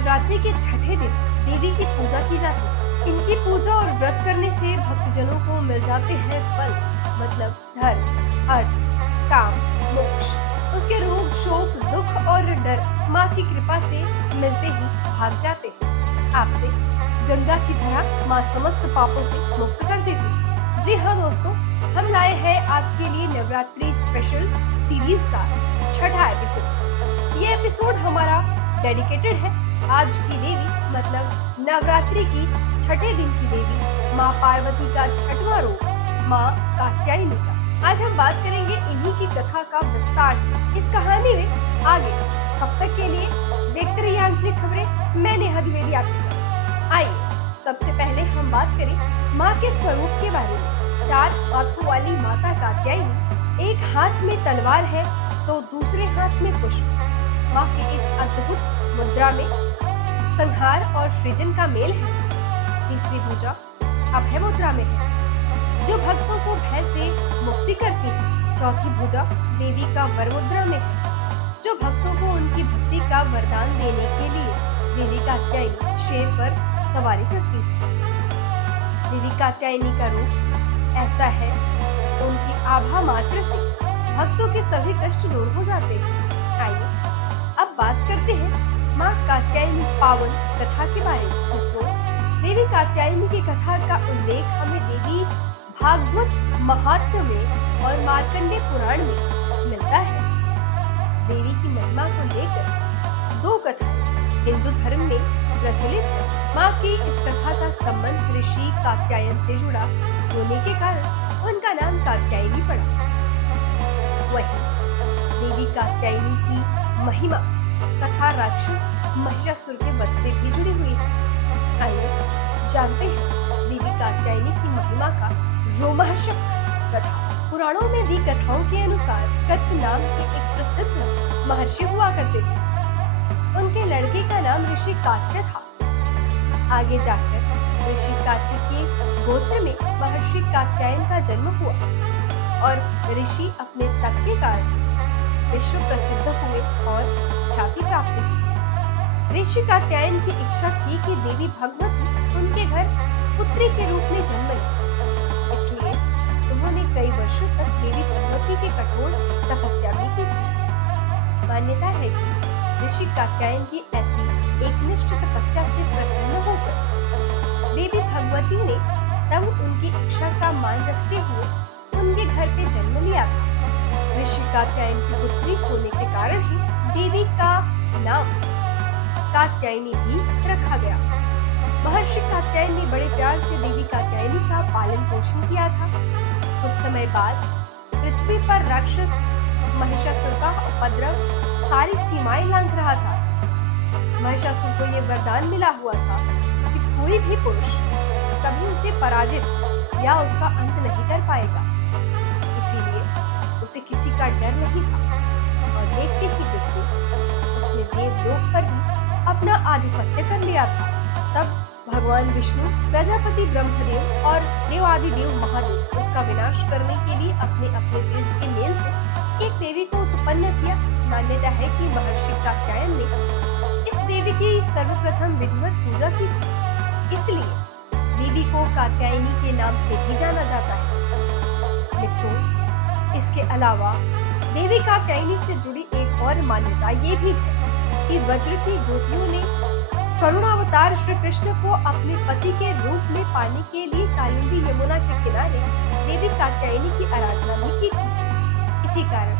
नवरात्रि के छठे दिन देवी की पूजा की जाती है। इनकी पूजा और व्रत करने से भक्तजनों को मिल जाते हैं फल, मतलब धर्म, अर्थ, काम, मोक्ष। उसके रोग, शोक, दुख और डर माँ की कृपा से मिलते ही भाग जाते हैं। आपसे गंगा की तरह माँ समस्त पापों से मुक्त कर देती। जी हाँ दोस्तों, हम लाए हैं आपके लिए नवरात्रि स्पेशल सीरीज का छठा एपिसोड। ये एपिसोड हमारा डेडिकेटेड है आज की देवी, मतलब नवरात्रि की छठे दिन की देवी माँ पार्वती का छठवां रूप माँ कात्यायनी का। आज हम बात करेंगे इन्हीं की कथा का विस्तार से। इस कहानी में आगे तब तक के लिए देखते रहिए आंचलिक खबरें। मैं नेहा द्विवेदी आपके साथ। आइए सबसे पहले हम बात करें माँ के स्वरूप के बारे में। चार हाथों वाली माता कात्यायनी, एक हाथ में तलवार है तो दूसरे हाथ में पुष्प। माँ की इस अद्भुत मुद्रा में संहार और सृजन का मेल है। तीसरी भुजा अभय मुद्रा में है, जो भक्तों को भय से मुक्ति करती है। चौथी भुजा देवी का वर मुद्रा में है, जो भक्तों को उनकी भक्ति का वरदान देने के लिए देवी कात्यायनी शेर पर सवारी करती है। देवी कात्यायनी का रूप ऐसा है तो उनकी आभा मात्र से भक्तों के सभी कष्ट दूर हो जाते हैं। आइए अब बात करते हैं माँ कात्यायनी पावन कथा के बारे में। मित्रों, देवी कात्यायनी की कथा का उल्लेख हमें देवी भागवत महात्म्य में और मार्कंडेय पुराण में मिलता है। देवी की महिमा को लेकर दो कथाएं हिंदू धर्म में प्रचलित है। माँ की इस कथा का संबंध ऋषि कात्यायन से जुड़ा होने के कारण उनका नाम कात्यायनी पड़ा। वहीं देवी कात्यायनी की महिमा कथा राक्षस महिषासुर के वध से भी जुड़ी हुई है। आइए जानते हैं देवी कात्यायनी की महिमा का रोमहर्षक कथा। पुराणों में दी कथाओं के अनुसार कत्त नाम के एक प्रसिद्ध महर्षि हुआ करते थे। उनके लड़के का नाम ऋषि कात्य था। आगे जाकर ऋषि कात्य के गोत्र में महर्षि कात्यायन का जन्म हुआ और ऋषि अपने तप के कारण विश्व प्रसिद्ध हुए और ख्याति प्राप्त की। ऋषि कात्यायन की इच्छा थी कि देवी भगवती उनके घर पुत्री के रूप में जन्म ले, इसलिए उन्होंने कई वर्षों तक देवी भगवती की कठोर तपस्या भी की थी। मान्यता है कि ऋषि कात्यायन की ऐसी एकनिष्ठ तपस्या से प्रसन्न होकर देवी भगवती ने तब उनकी इच्छा का मान रखते हुए उनके घर पे जन्म लिया था। ऋषि कात्यायन की पुत्री होने के कारण ही देवी का नाम कात्यायनी भी रखा गया। महर्षि कात्यायन ने बड़े प्यार से देवी कात्यायनी का पालन पोषण किया था। कुछ समय बाद पृथ्वी पर राक्षस महिषासुर का उपद्रव सारी सीमाएं लांघ रहा था। महिषासुर को यह वरदान मिला हुआ था कि कोई भी पुरुष कभी उसे पराजित या उसका अंत नहीं कर पाएगा। इसीलिए उसे किसी का डर नहीं था और देखते ही देखते उसने देवलोक पर ही अपना आधिपत्य कर लिया था। तब भगवान विष्णु, प्रजापति ब्रह्मदेव और देवादिदेव महादेव उसका विनाश करने के लिए अपने अपने तेज के मेल से एक देवी को उत्पन्न किया। मान्यता है कि महर्षि कात्यायन ने इस देवी की सर्वप्रथम विधिवत पूजा की थी, इसलिए देवी को कात्यायनी के नाम से भी जाना जाता है। मित्रों, इसके अलावा देवी कात्यायनी से जुड़ी एक और मान्यता ये भी है कि वज्र की गोपियों ने करुणावतार श्री कृष्ण को अपने पति के रूप में पाने के लिए कालिंदी यमुना के किनारे देवी कात्यायनी की आराधना भी की थी। इसी कारण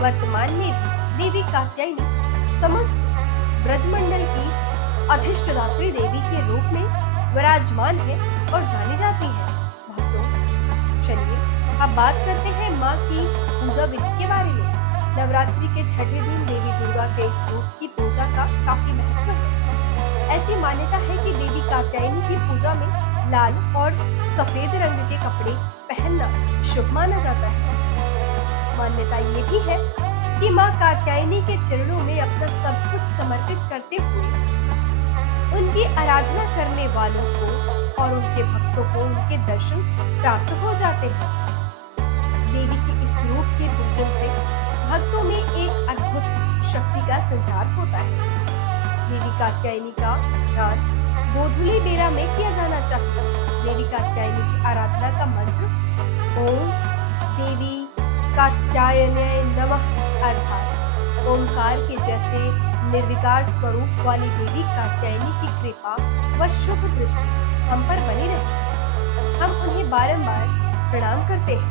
वर्तमान में भी देवी कात्यायनी समस्त ब्रजमंडल की अधिष्ठदात्री देवी के रूप में विराजमान है और जानी जाती है। भक्तों, चलिए अब बात करते हैं माँ की पूजा विधि के बारे में। नवरात्रि के छठे दिन देवी दुर्गा के इस रूप की पूजा का काफी महत्व है। ऐसी मान्यता है कि देवी कात्यायनी की पूजा में लाल और सफेद रंग के कपड़े पहनना शुभ माना जाता है। मान्यता ये भी है कि माँ कात्यायनी के चरणों में अपना सब कुछ समर्पित करते हुए उनकी आराधना करने वालों को और उनके भक्तों को उनके दर्शन प्राप्त हो जाते हैं। देवी के इस रूप के पूजन से भक्तों में एक अद्भुत शक्ति का संचार होता है। देवी कात्यायनी का ध्यान गोधूली बेला में किया जाना चाहिए। देवी कात्यायनी की आराधना का मंत्र ओम देवी कात्यायनाय नमः अर्थात ओंकार के जैसे निर्विकार स्वरूप वाली देवी कात्यायनी की कृपा व शुभ दृष्टि हम पर बनी रहे। हम उन्हें बारंबार प्रणाम करते हैं।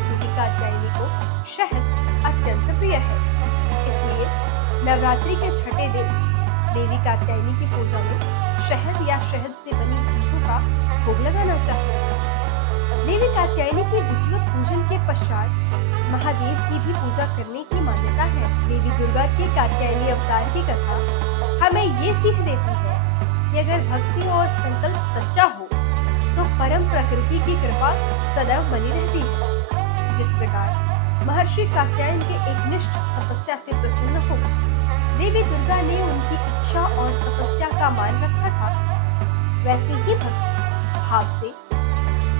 देवी कात्यायनी को शहद अत्यंत प्रिय है, इसलिए नवरात्रि के छठे दिन देवी कात्यायनी की पूजा में शहद या शहद से बनी चीजों का भोग लगाना चाहिए। देवी कात्यायनी की विधिवत पूजन के पश्चात महादेव की भी पूजा करने की मान्यता है। देवी दुर्गा के कात्यायनी अवतार की कथा हमें ये सीख देती है कि अगर भक्ति और संकल्प सच्चा हो तो परम प्रकृति की कृपा सदैव बनी रहती है। जिस प्रकार महर्षि कात्यायन के एकनिष्ठ तपस्या से प्रसन्न हो देवी दुर्गा ने उनकी इच्छा और तपस्या का मान रखा था, वैसे ही भक्ति भाव से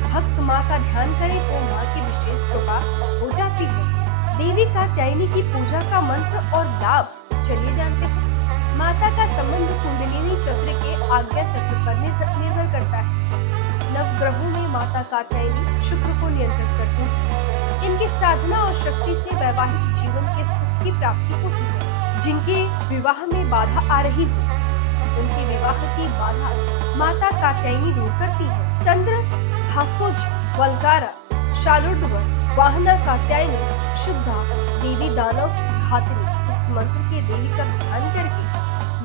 भक्त माँ का ध्यान करे तो माँ की विशेष कृपा हो जाती है। देवी कात्यायनी की पूजा का मंत्र और लाभ चलिए जानते हैं। माता का संबंध कुंडलिनी चक्र के आज्ञा चक्र पर निर्भर करता है। नवग्रहों में माता कात्यायनी शुक्र को नियंत्रित करती है। इनकी साधना और शक्ति से वैवाहिक जीवन के सुख की प्राप्ति होती है। जिनके विवाह में बाधा आ रही हो उनके विवाह की बाधा माता कात्यायनी दूर करती है। चंद्र हासोज वल्कारा शालुड्वर वाहना कात्यायनी शुद्धा देवी दानव घातनी इस मंत्र के देवी का ध्यान करके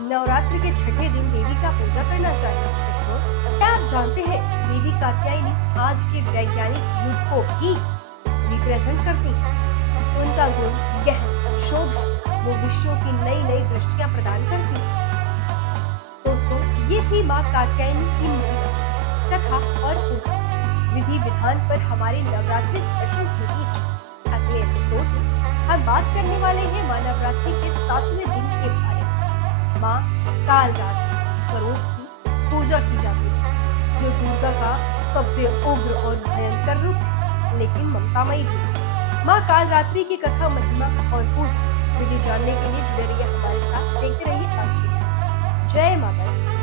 नवरात्रि के छठे दिन देवी का पूजा करना चाहिए। तो क्या आप जानते हैं देवी कात्यायनी आज के वैज्ञानिक युग को भी रिप्रेजेंट करती है। उनका गुण गहन शोध है, वो विषयों की नई नई दृष्टियां प्रदान करती है। दोस्तों, ये थी माँ कात्यायनी की महिमा कथा और पूजा विधि विधान पर हमारी नवरात्रि स्पेशल सीरीज। अगले एपिसोड में हम बात करने वाले हैं माँ नवरात्रि के 7वें दिन के बारे में। माँ कालरात्रि स्वरूप की पूजा की जाती है, जो दुर्गा का सबसे उग्र और भयंकर रूप है, लेकिन ममतामयी भी। माँ कालरात्रि की कथा, महिमा और पूजा वीडियो जानने के लिए जुड़े रहिए हमारे साथ। देखते रहिए आज की। जय माता दी।